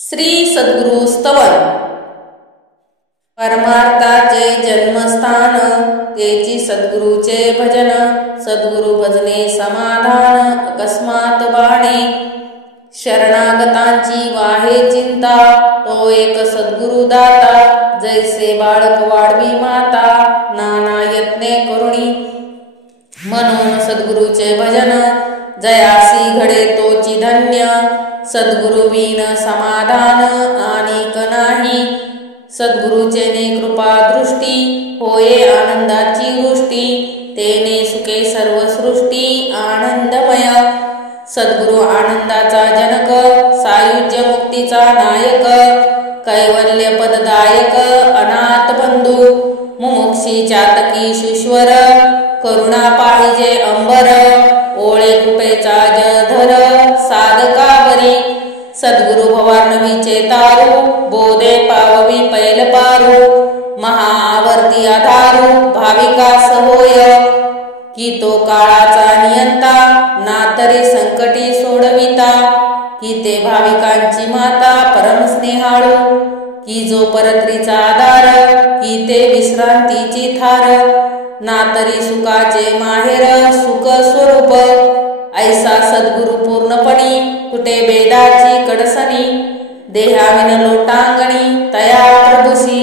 श्री सद्गुरु स्तवन परमार्थाचे जन्मस्थान तेची सद्गुरूचे भजन सद्गुरु भजने समाधान अकस्मात बाणे शरणागतांची वाहे चिंता तो एक सद्गुरु दाता जैसे बाळक वाढवी माता नाना यत्ने करुणी म्हणून सद्गुरूचे भजन जयासी घडे तोची धन्य सद्गुरु विन समाधान अनेक नाही सद्गुरूचे ने कृपा दृष्टी होये आनंदाची वृष्टी तेने सुखे सर्व सृष्टी आनंदमय सद्गुरु आनंदाचा जनक सायुज्य मुक्तीचा नायक कैवल्य पददायक अनाथ बंधू मुमुक्षी चातकी शिश्वर करुणा पाहिजे अंबर ओळे कृपेचा जधर साधका बरी सद्गुरु भवार्णवीचे तारू बोधे पाववी पैल पारू महाआवर्ती आधारू भाविकास होय की तो काळाचा नियंता नातरी संकटी सोडविता की ते भाविकांची माता परम स्नेहाळू की जो परत्रीचा आधार की ते विश्रांतीची थार नातरी सुखाचे माहेर सुख स्वरूप ऐसा सद्गुरु पूर्णपणी कुठे बेदाची कडसणी देहाविन लोटांगणी तया प्रभुसी